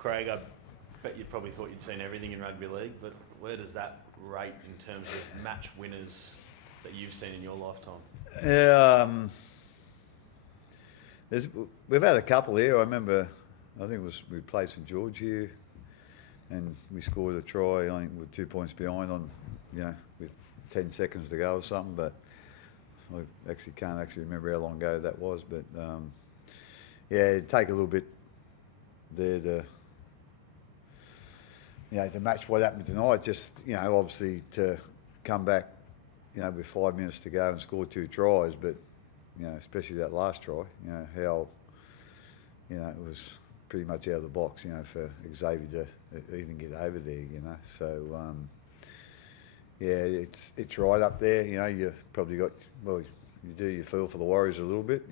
Craig, I bet you probably thought you'd seen everything in rugby league, but where does that rate in terms of match winners that you've seen in your lifetime? Yeah, we've had a couple here. I remember, I think we played St George here, and we scored a try. I think with 2 points behind with 10 seconds to go or something. But I can't remember how long ago that was. But it'd take a little bit there to match what happened tonight. Just obviously to come back, with 5 minutes to go and score 2 tries, but especially that last try, how it was pretty much out of the box, for Xavier to even get over there, So it's right up there. You've probably got you feel for the Warriors a little bit,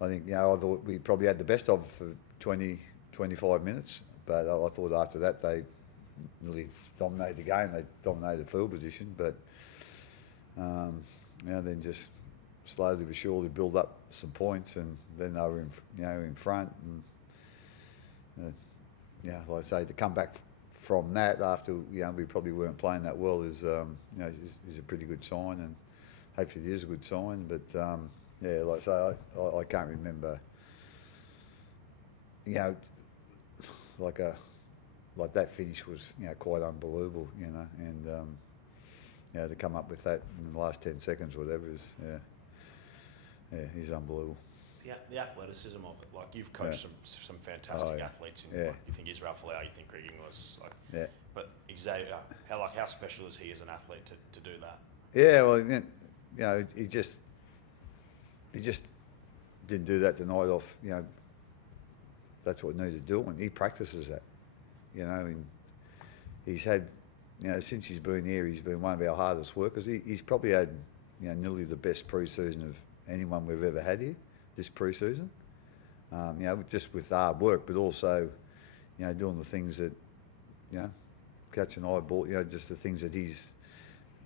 I think I thought we probably had the best of it for 20, 25 minutes, but I thought after that they really dominated the game. They dominated the field position, but then just slowly but surely build up some points, and then they were in front, and like I say, to come back from that after we probably weren't playing that well is a pretty good sign, and hopefully it is a good sign. But like I say, I can't remember like that finish was quite unbelievable, and to come up with that in the last 10 seconds or whatever is unbelievable. The athleticism of it, like you've coached some fantastic athletes in you think Israel Folau, you think Greg Inglis, but Xavier, how special is he as an athlete to do that? Yeah, well, he just didn't do that tonight off, that's what he needed to do, and he practices that, and he's had, since he's been here, he's been one of our hardest workers. He's probably had, nearly the best pre-season of anyone we've ever had here, this pre-season. Just with hard work, but also, doing the things that, catching eyeball, just the things that he's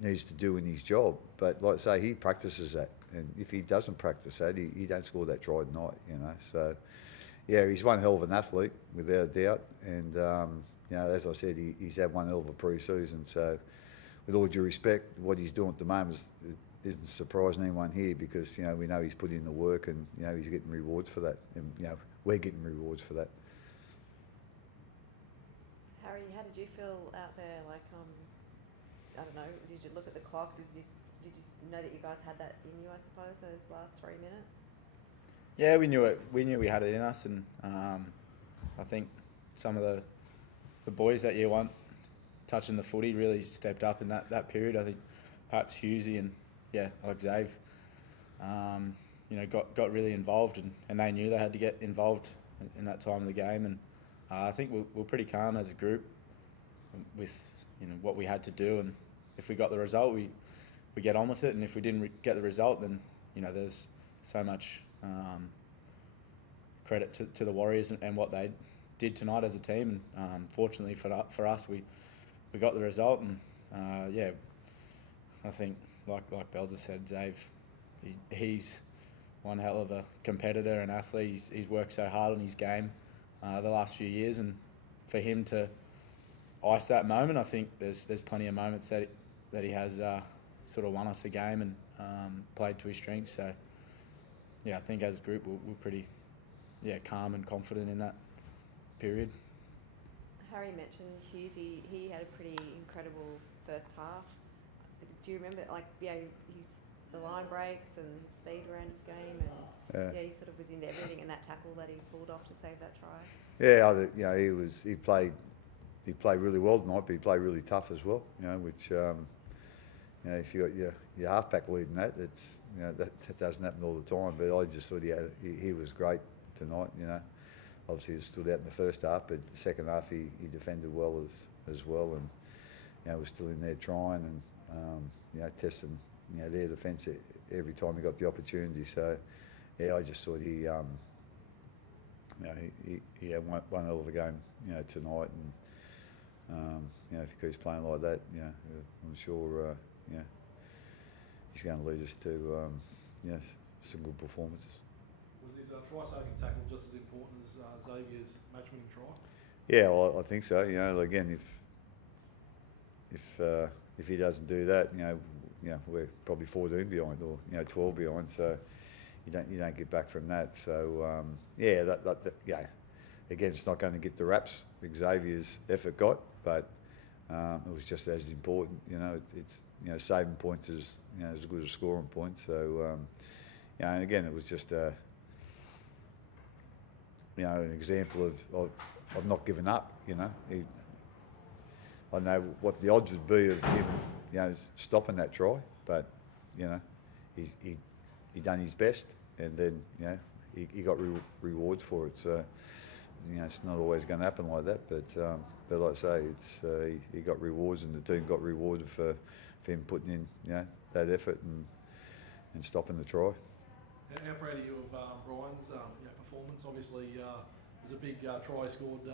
needs to do in his job. But like I say, he practices that, and if he doesn't practice that, he don't score that try tonight, So, he's one hell of an athlete, without a doubt, and as I said, he's had one hell of a pre-season. So, with all due respect, what he's doing at the moment isn't surprising anyone here, because we know he's put in the work, and he's getting rewards for that, and we're getting rewards for that. Harry, how did you feel out there? Like, I don't know. Did you look at the clock? Did you know that you guys had that in you? I suppose those last 3 minutes. Yeah, we knew it. We knew we had it in us, and I think some of the boys that year one touching the footy really stepped up in that period. I think perhaps Hughesy and like Xav, got really involved, and they knew they had to get involved in that time of the game, and I think we're pretty calm as a group with what we had to do, and if we got the result, we get on with it, and if we didn't get the result, then there's so much credit to the Warriors and what they did tonight as a team, and fortunately for us, we got the result, and I think like Bells has said, Xav, he's one hell of a competitor and athlete. He's worked so hard on his game the last few years, and for him to ice that moment, I think there's plenty of moments that he has sort of won us a game and played to his strengths. So I think as a group we're pretty calm and confident in that period. Harry mentioned Hughesy. He had a pretty incredible first half. Do you remember, the line breaks and his speed around his game, and he sort of was into everything, and that tackle that he pulled off to save that try? He played really well tonight, but he played really tough as well. Which if you got your halfback leading that, it's that doesn't happen all the time. But I just thought he was great tonight. Obviously he stood out in the first half, but the second half he defended well as well, and was still in there trying and testing their defence every time he got the opportunity. So I just thought he had one hell of a game tonight, and if he keeps playing like that, I'm sure he's going to lead us to some good performances. Was this is a try-saving tackle just as important as Xavier's match-winning try? Yeah, well, I think so. Again, if he doesn't do that, we're probably 14 behind, or 12 behind. So you don't get back from that. So again, it's not going to get the raps Xavier's effort got, but it was just as important. It's saving points is as good as scoring points. So and again, it was just an example of not giving up. I know what the odds would be of him, stopping that try, but he done his best, and then he got rewards for it. So it's not always going to happen like that, but like I say, it's he got rewards, and the team got rewarded for him putting in that effort and stopping the try. How proud are you of Brian's performance? Obviously, it was a big try scored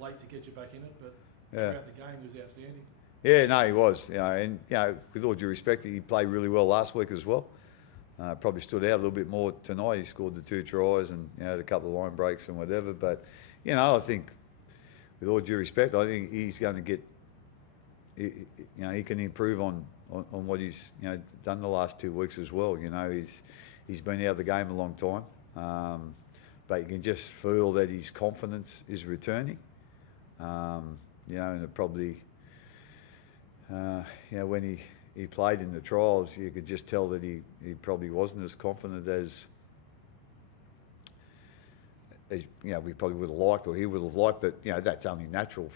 late to get you back in it, but throughout the game, he was outstanding. Yeah, no, he was. And with all due respect, he played really well last week as well. Probably stood out a little bit more tonight. He scored the 2 tries and had a couple of line breaks and whatever. But I think, with all due respect, I think he's going to get. He can improve on what he's done the last 2 weeks as well. He's been out of the game a long time, but you can just feel that his confidence is returning. And it probably, when he played in the trials, you could just tell that he probably wasn't as confident as we probably would have liked, or he would have liked. But that's only natural